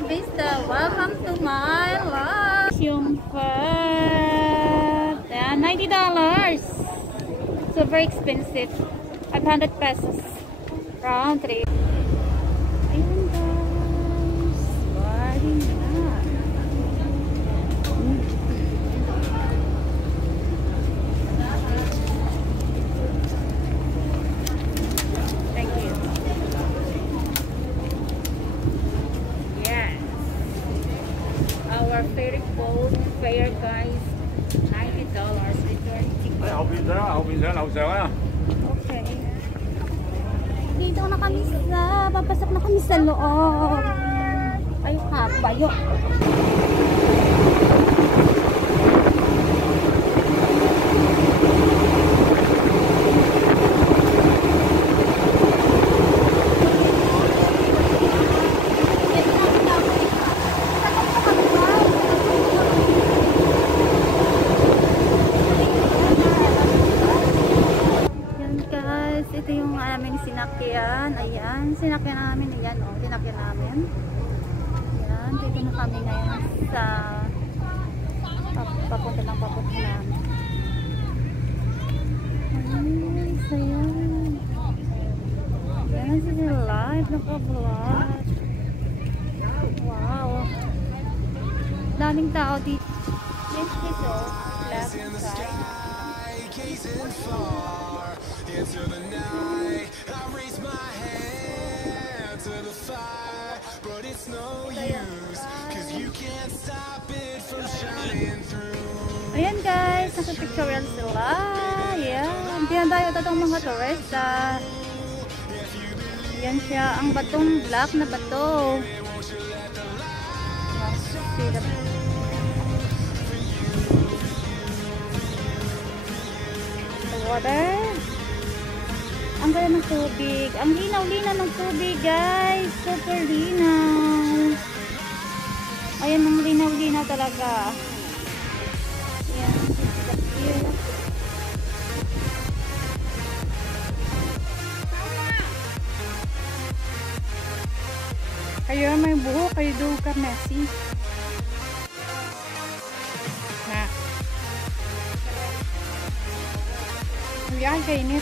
Bay Vista. Welcome to my life. Yung fat. $90. So very expensive. 500 pesos. Round trip. Ayun guys. Boarding na. Thank you. Yes. Our favorite boat fare guys. $90. Return ticket. I'll be there. Okay. Dito na kami papasok na kami sa loob. Ay, kabayo. Ito yung aming sinakyan. Ayan, sinakyan namin. Ayan, oh, sinakyan namin. Ayan, dito na kami ngayon sa papunta namin. Ay, sayan. Ayan, sila live. Naka-vlog. Wow. Daming tao dito. Yes, dito. Left side. Into the night, I raise my hand to the fire, but it's no use, cause you can't stop it from shining through. Ayan guys, nasa-pictorial sila. Ayan, diyan tayo tatong mga turista. Ayan siya, ang batong black na bato. The water. Ang ganda ng tubig. Ang linaw-linaw ng tubig, guys. Super linaw. Ayan, ang linaw-linaw talaga. Ayan. Kayo may buhok, kayo daw ka messy. Na. Ayan, kainit.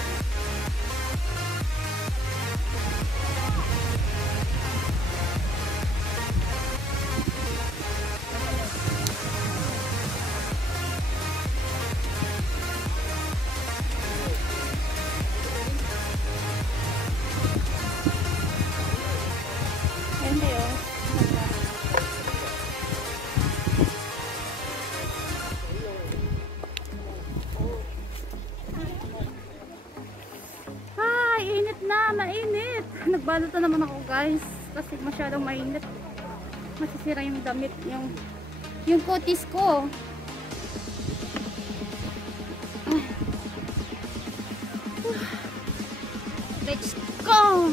Mainit. Nagbalot na naman ako guys kasi masyadong mainit. Masisira yung damit, yung kutis ko. Let's go.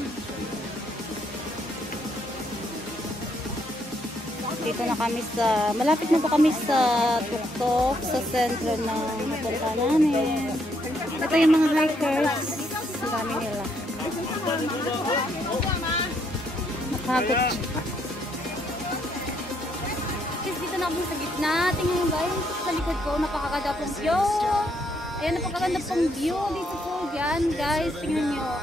Dito na kami malapit na po kami sa tuktok, sa sentro ng napunta namin. Ito yung mga hikers. Ang dami nila. Nakagod. Guys, dito na kami sa gitna. Tingnan nyo guys, sa likod ko, napakaganda pong view. Ayan, napakaganda pong view dito po. Yan guys, tingnan nyo.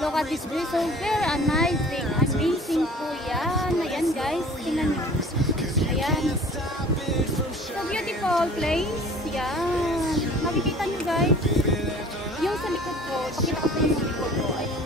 Look at this view, so very amazing. Amazing po yan. Ayan guys, tingnan nyo. Ayan. So beautiful place. Yan. Makikita nyo guys. Yung sa likod ko, pakita ko sa inyo yung likod ko. Ayan.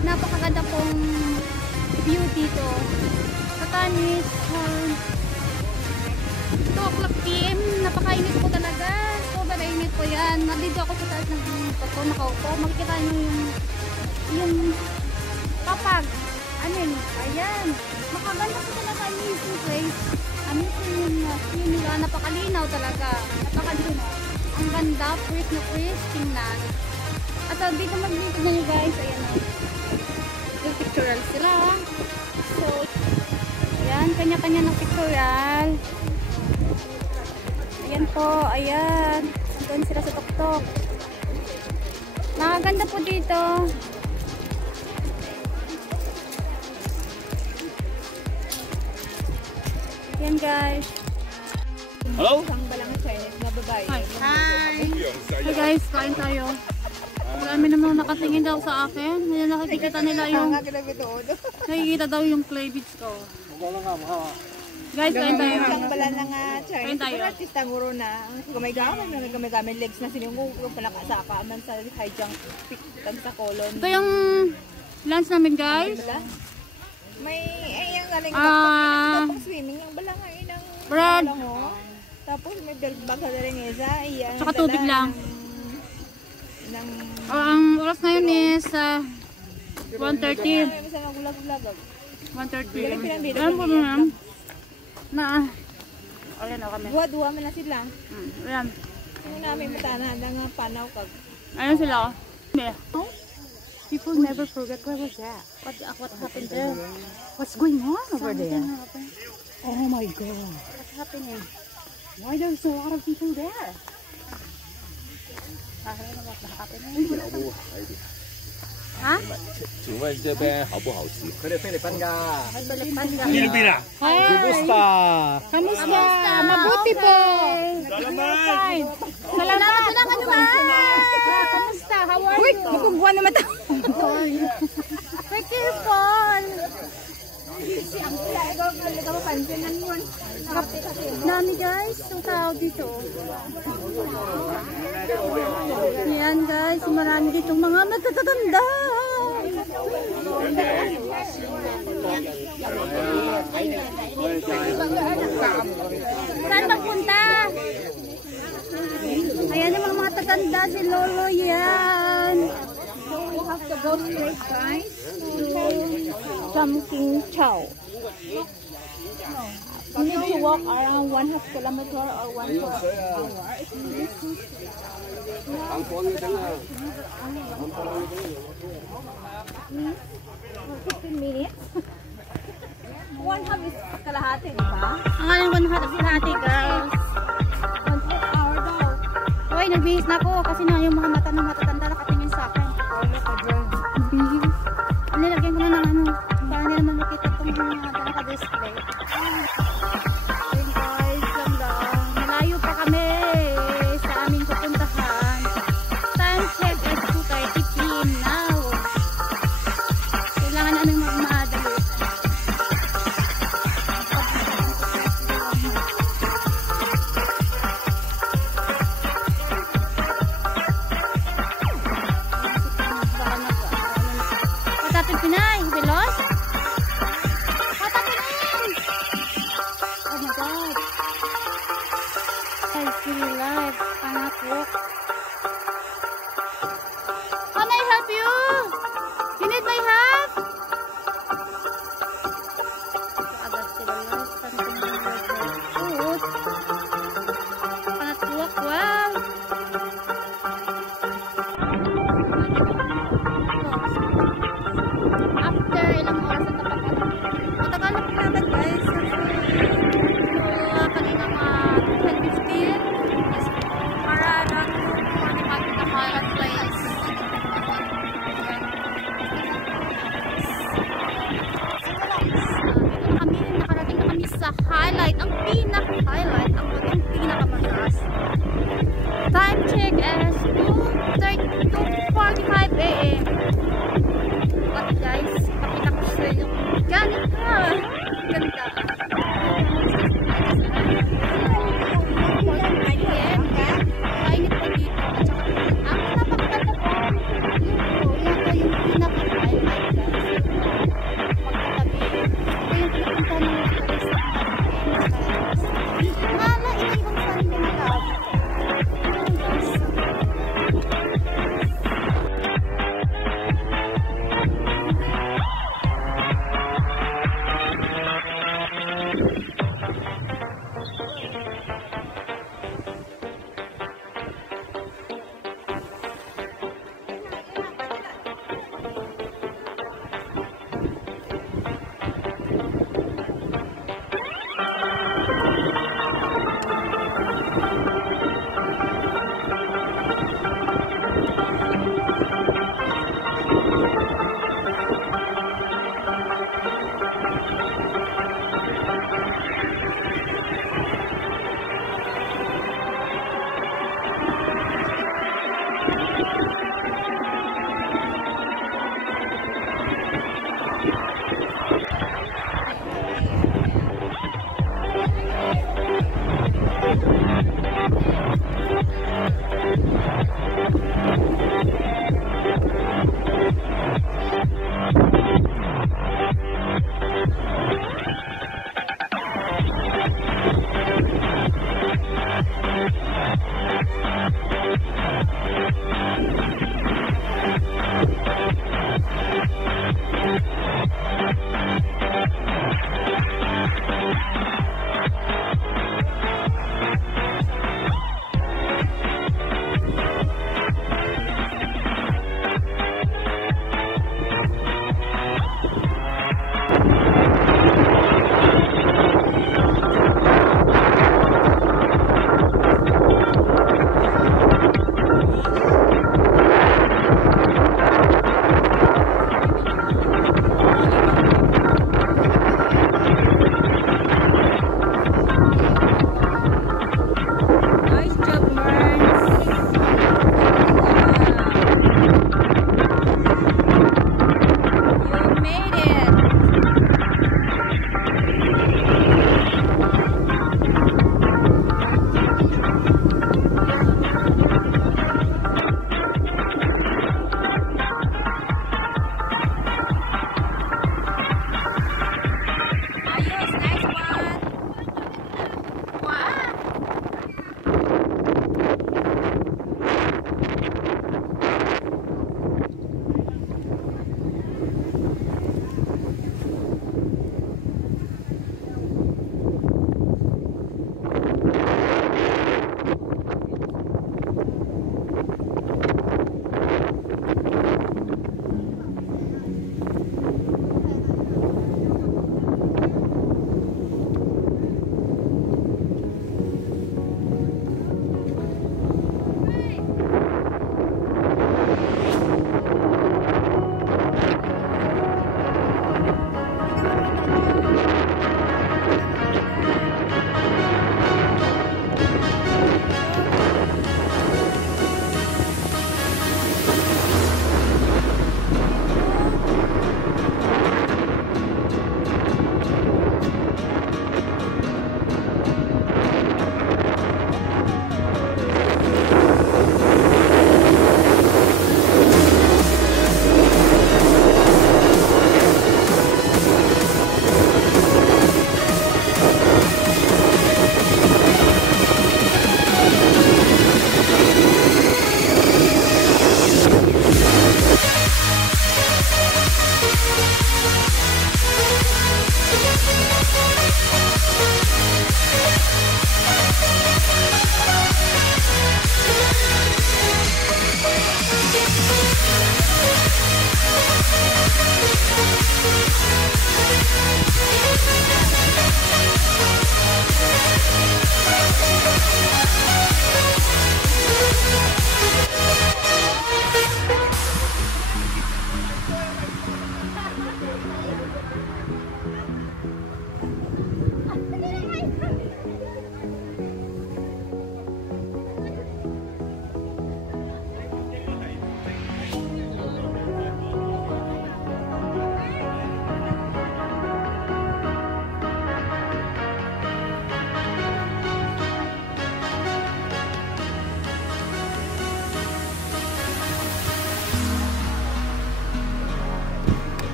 Napakaganda pong view dito. Katanis 2 o'clock PM. Napakainit po talaga. Sobrang init po yan. Nandito ako sa taas ng nakaupo. Makikita nyo yung kapag Ayan. Makaganda po talaga ang amazing place. Amazing view nila. Napakalinaw talaga. Napakalinaw. Ang ganda. Fresh na fresh. Tingnan. At dito mag-dito na nyo guys. Ayan o. Yung pictorial sila. So, ayan. Kanya-kanya ng pictorial. Ayan po. Ayan. Doon sila sa tuktok. Nakaganda po dito. Yan guys. Hello? Isang balang Chinese na babae. Hi guys, kain tayo. Marami namang nakatingin daw sa akin. Ngayon nakikita nila yung nakikita daw yung clay beads ko. Guys, kain tayo. Isang bala na nga Kain Chinese. tayo. Pero artista nguro na. Gamay-gamay legs na sinungo. Palakasaka man sa high jump pick sa kolon. Ito yung lunch namin guys. May yung galing pang swimming yung bala nga inang Bread. tapos may belt bag sa rin isa. Tsaka tubig lang. Ng Ang oras ngayon is 1:30. isang gulag-gulag. 1:30. Alam po na. Ayan o kami. Duwa-duwa man na sila. Ayan. Yung namin matana na nga panaw kag. Ayan sila. People never forget where was that. What happened there? What's going on over there? Oh my god. What's happening? Why there's a lot of people there? What's happening? Ha? 请问这边好不好吃？ Pilipina. Kumusta? Kamusta? Mabuti po. Fine. Salamat po naman naman. Kamusta? How are you? Uy, magkungguan naman ito. Pretty fun. Nami guys, yung tao dito. Yan guys, marami dito mga nagtatatanda. Saan magpunta? Ayan yung mga tatanda, si Lolo yan. We have to go straight guys to Chongqing Chow. We need to walk around 1/2 kilometer or 1 hour. 15 minutes. 1/2 is kalahati, di ba? Ang aling 1/2 natin guys. 1 hour daw. Uy, nagbihis na ako kasi na yung mga mata ng matatanda nakatingin sa akin. Bihis. Nilagyan ko na ng ano, para nila naman makita itong mga naka-display. Ayun guys, ganda. Malayo pa kami sa aming pupuntahan. Time check at 2:30 p.m. now. Kailangan namin magmadali. Pinay, we lost? What happened? Oh my god. I'm still alive. Cannot walk. Can I help you? You need my help? Agad sila alive. Something like food. Cannot walk well. After ilang oras at tapos matagal na pinagad guys so kanina mga 10:15 is para lang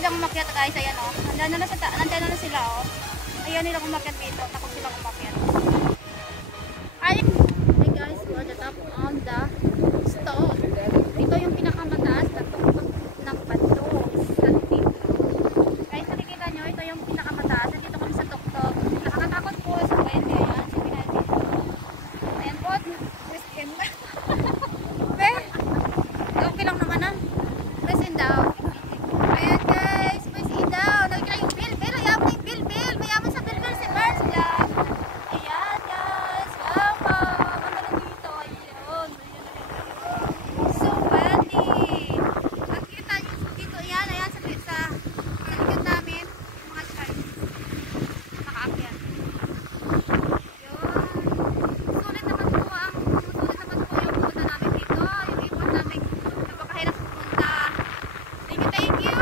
silang umakyat guys, ayan o. Nandiyan na sila o. Ayan nilang umakyat dito, takot silang umakyat. Ay guys, we're at the top on the stone. Ito yung pinakamataas na tuktok ng bato sa dito. Guys, nakikita nyo, ito yung pinakamataas. Dito kami sa tuktok. Nakakatakot po sa pwede. Ayan, si Pinay. Ayan po, rest in. Okay lang naman ah. Rest in daw. Ayan guys, rest in daw. Nakikita yung bill. Ayaw mo yung bill. Mayaman sa bill si Mars lang. Ayan guys, welcome. Ano dito? Ayun. So windy. Nakikita nyo dito. Ayan sa likod namin. Mga guys. Nakaakyat. Sulit naman po yung punta namin dito. Yung ipon namin napakahirap pumunta. Thank you.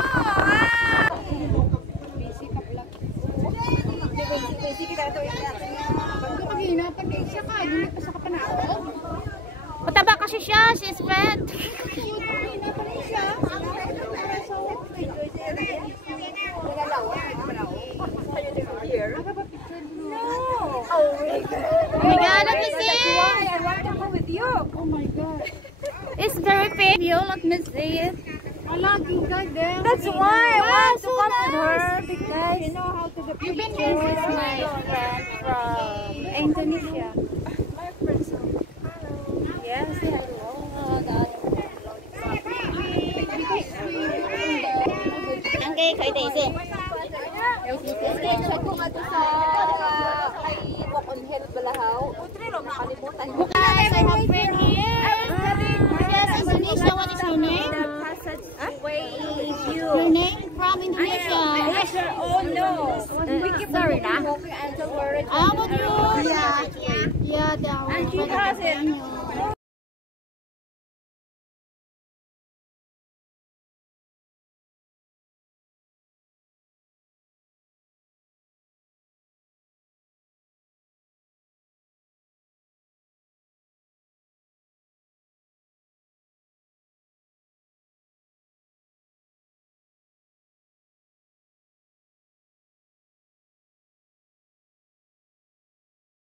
Mataba kasi siya, sis Fred. Oh my God, let me see. I want to go with you. Oh my God. It's very big. Let me see it. That's why I want to come with her because you know how to the You've been here with my friend from Indonesia. my friends. Yes, hello. Angge, kayo tayo. Check ko nga sa kay Walk on Hill Balahaw. Nakalimutan ko. Guys, I have friend here. Yes, Indonesia. What is your name? Your name from Indonesia? Oh no. Sorry na. Walking until we're How about you? Yeah. Yeah, that one. And she has it.